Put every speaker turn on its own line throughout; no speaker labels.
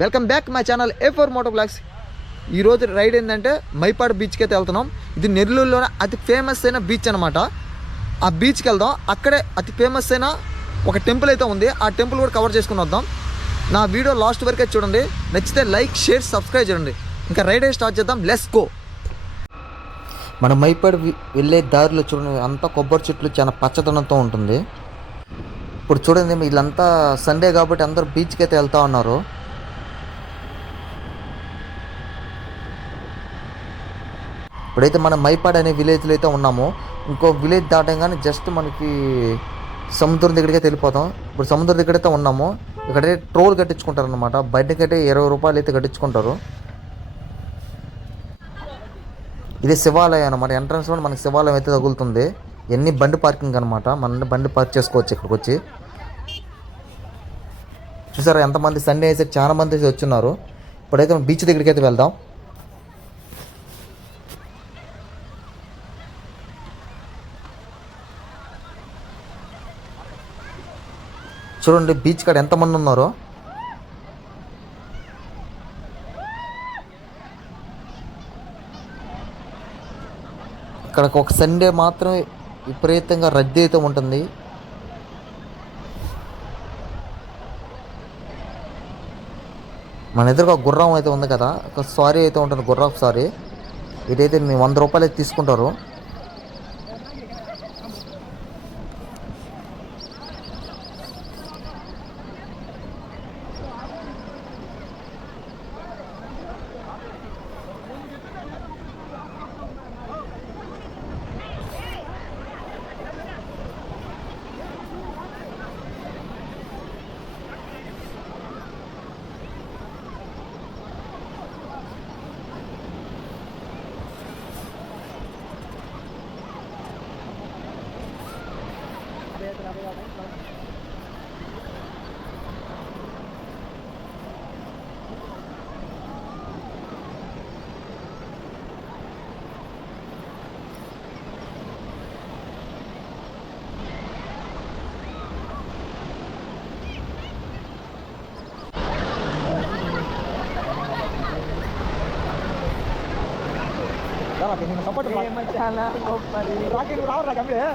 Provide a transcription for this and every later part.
Welcome back my channel A four moto vlogs ఈరోజు ride ఏంటంటే మైపాడు బీచ్కి అయితే వెళ్తున్నాం. ఇది నెల్లూరులోనే అతి ఫేమస్ అయిన బీచ్ అనమాట ఆ బీచ్కి వెళ్దాం. అక్కడే అతి ఫేమస్ అయిన ఒక టెంపుల్ అయితే ఉంది. ఆ టెంపుల్ కూడా కవర్ చేసుకుని వద్దాం. నా వీడియో లాస్ట్ వరకే చూడండి. నచ్చితే లైక్ షేర్ సబ్స్క్రైబ్ చేయండి. ఇంకా రైడ్ అయితే స్టార్ట్ చేద్దాం. లెస్ గో
మన మైపాడు వెళ్ళే దారిలో చూడండి. అంతా కొబ్బరి చెట్లు చాలా పచ్చదనంతో ఉంటుంది. ఇప్పుడు చూడండి వీళ్ళంతా సండే కాబట్టి అందరూ బీచ్కి అయితే వెళ్తా ఉన్నారు. ఇప్పుడైతే మనం మైపాడ్ అనే విలేజ్లో అయితే ఉన్నాము ఇంకో విలేజ్ దాటంగానే జస్ట్ మనకి సముద్రం దగ్గరికి వెళ్ళిపోతాం. ఇప్పుడు సముద్రం దగ్గరైతే ఉన్నాము ఇక్కడైతే ట్రోల్ కట్టించుకుంటారు అనమాట బయటకైతే ఇరవై రూపాయలు అయితే కట్టించుకుంటారు. ఇది శివాలయం అనమాట ఎంట్రన్స్లో మనకి శివాలయం అయితే తగులుతుంది. ఎన్ని బండి పార్కింగ్ అనమాట మన బండి పార్క్ చేసుకోవచ్చు ఇక్కడికి వచ్చి. చూసారా ఎంతమంది సండే అయితే చాలా మంది వచ్చి వచ్చున్నారు. ఇప్పుడైతే మనం బీచ్ దగ్గరికి అయితే వెళ్దాం. చూడండి బీచ్ కాడ ఎంతమంది ఉన్నారో. ఇక్కడ ఒక సండే మాత్రం విపరీతంగా రద్దీ అయితే ఉంటుంది. మన ఎదురుగా గుర్రం అయితే ఉంది కదా. ఒక సారీ అయితే ఉంటుంది గుర్రం సారీ. ఇదైతే మీ వంద రూపాయలు తీసుకుంటారు. Đó
là tình hình nó không có trong mặt. Em anh cha là không phải. Đó cái đó là cảm lẽ.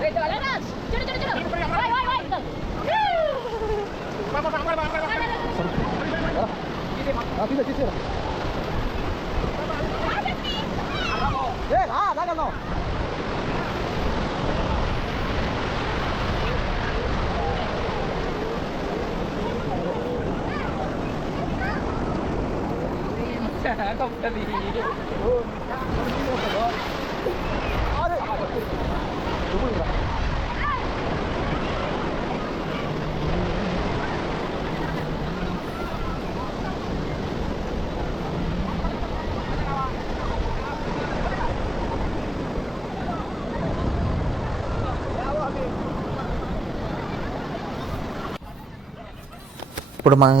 ¡Vete, balanas! ¡Choro, choro, choro! ¡Vai, vai, vai! ¡Vamos, vamos, vamos! ¡Aquí te quisiera! ¡Eh, ah, dágalo! không ta đi. Ờ.
ఇప్పుడు మన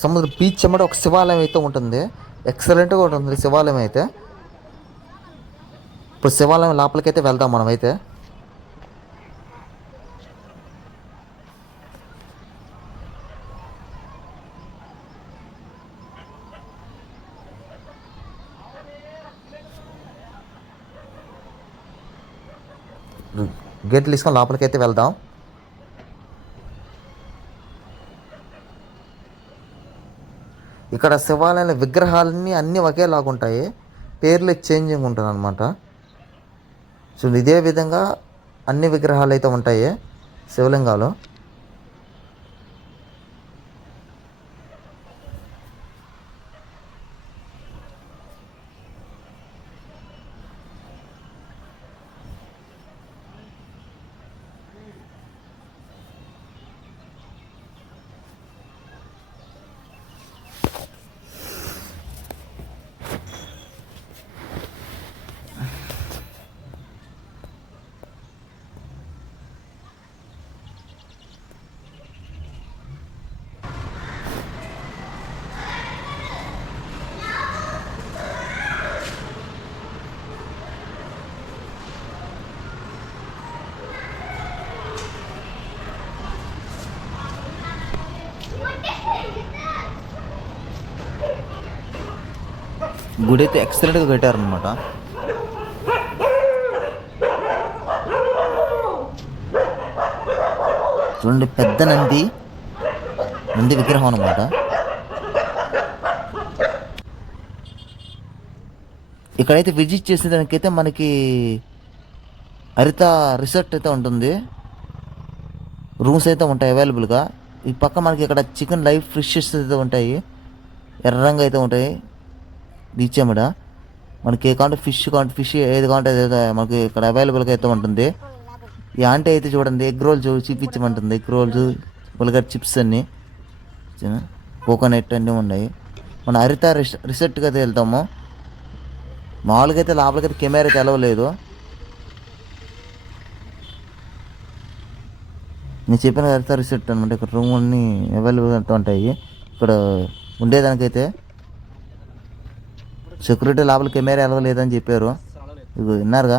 సముద్ర beach అమ్మట ఒక శివాలయం అయితే ఉంటుంది. ఎక్సలెంట్గా ఉంటుంది శివాలయం అయితే. ఇప్పుడు శివాలయం లోపలికైతే వెళ్దాం మనమైతే అయితే గేట్లు తీసుకొని లోపలికైతే వెళ్దాం. ఇక్కడ శివాలయాల విగ్రహాలన్నీ అన్నీ ఒకేలాగా ఉంటాయి. పేర్లు చేంజింగ్ ఉంటుంది అనమాట సో ఇదే విధంగా అన్ని విగ్రహాలు అయితే ఉంటాయి శివలింగాలు. గుడి అయితే ఎక్సలెంట్గా కట్టారనమాట చూడండి పెద్ద నంది. నంది విగ్రహం అనమాట ఇక్కడైతే విజిట్ చేసిన దానికైతే మనకి హరిత రిసార్ట్ అయితే ఉంటుంది. రూమ్స్ అయితే ఉంటాయి అవైలబుల్గా ఈ పక్క మనకి ఇక్కడ చికెన్ లైవ్ ఫిషెస్ అయితే ఉంటాయి. ఎర్రంగా అయితే ఉంటాయి. ఇచ్చామడ మనకి ఏ కాంటే ఫిష్ కాంటే ఫిష్ ఏది కాంటే మనకి ఇక్కడ అవైలబుల్గా అయితే ఉంటుంది ఈ ఆంటీ అయితే చూడండి ఎగ్ రోల్స్ చూపించమంటుంది. ఎగ్ రోల్స్ ఉల్లగడ్డ చిప్స్ అన్నీ. కోకోనట్ అన్నీ ఉన్నాయి. మన హరిత రిస రిసార్ట్కి అయితే వెళ్తాము. మామూలుగా అయితే లోపలికి అయితే కెమెరా అయితే ఎలవలేదు నేను చెప్పిన హరిత రిసెట్ అనమాట ఇక్కడ రూమ్ అన్నీ అవైలబుల్గా ఉంటాయి. ఇక్కడ ఉండేదానికైతే సెక్యూరిటీ లోపల కెమెరా ఎలవలేదని చెప్పారు. ఇవి విన్నారుగా?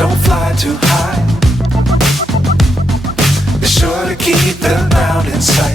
Don't fly too high. Be sure to keep the ground in sight.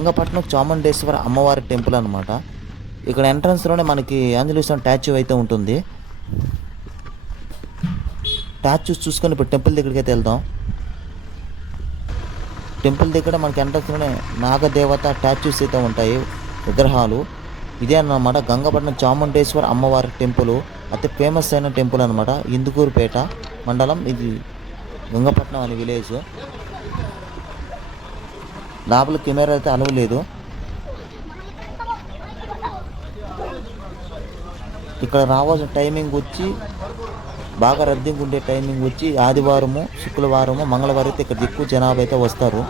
Gangapatnam Chamundeshwara అమ్మవారి టెంపుల్ అనమాట ఇక్కడ ఎంట్రన్స్లోనే మనకి ఆంజనేయ స్వామి స్టాచ్యూ అయితే ఉంటుంది. స్టాచ్యూస్ చూసుకొని ఇప్పుడు టెంపుల్ దగ్గరికి అయితే వెళ్దాం. టెంపుల్ దగ్గర మనకి ఎంట్రన్స్లోనే నాగదేవత స్టాచ్యూస్ అయితే ఉంటాయి విగ్రహాలు. ఇదే అన్నమాట గంగపట్నం చాముండేశ్వర అమ్మవారి టెంపుల్. అతి ఫేమస్ అయిన టెంపుల్ అనమాట ఇందుకూరుపేట మండలం ఇది గంగపట్నం అనే విలేజ్. లోపల కెమెరా అయితే అలవ్ లేదు ఇక్కడ రావాల్సిన టైమింగ్ వచ్చి బాగా రద్దీగా ఉండే టైమింగ్ వచ్చి ఆదివారము శుక్రవారము మంగళవారం అయితే ఇక్కడ ఎక్కువ జనాభా అయితే వస్తారు.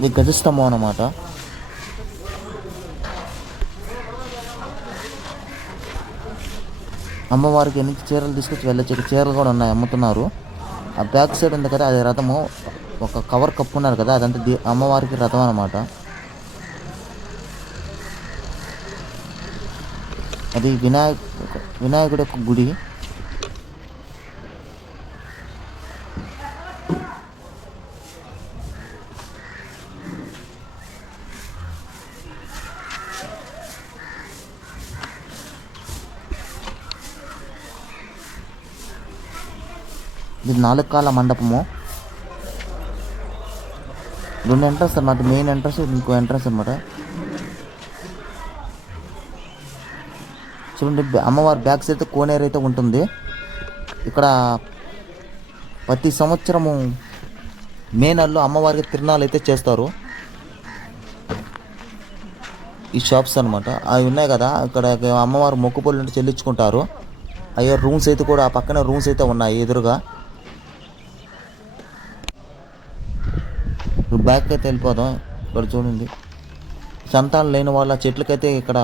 ఇది గజస్తంభం అన్నమాట. అమ్మవారికి ఎన్ని చీరలు తీసుకొచ్చి వెళ్ళొచ్చు ఇక్కడ చీరలు కూడా ఉన్నాయి అమ్ముతున్నారు. ఆ బ్యాక్ సైడ్ ఉంది కదా అది రథము. ఒక కవర్ కప్పున్నారు కదా అదంతా ది- అమ్మవారికి రథం అనమాట అది వినాయక వినాయకుడి యొక్క గుడి. ఇది నాలుగు కాల మండపము. రెండు ఎంట్రన్స్ అన్నమాట మెయిన్ ఎంట్రన్స్ ఇంకో ఎంట్రన్స్ అన్నమాట. చూడండి అమ్మవారి బ్యాక్ సైడ్ అయితే కోనేరు అయితే ఉంటుంది. ఇక్కడ ప్రతి సంవత్సరము మే నెలలో అమ్మవారికి తిరునాళ్ళు అయితే చేస్తారు. ఈ షాప్స్ అన్నమాట. అవి ఉన్నాయి కదా ఇక్కడ అమ్మవారు మొక్కుపొళ్ళు అంటే చెల్లించుకుంటారు. అయ్యో రూమ్స్ అయితే కూడా ఆ పక్కన రూమ్స్ అయితే ఉన్నాయి ఎదురుగా. బ్యాక్ అయితే వెళ్ళిపోదాం. ఇక్కడ చూడండి. సంతానం లేని వాళ్ళ చెట్లకైతే ఇక్కడ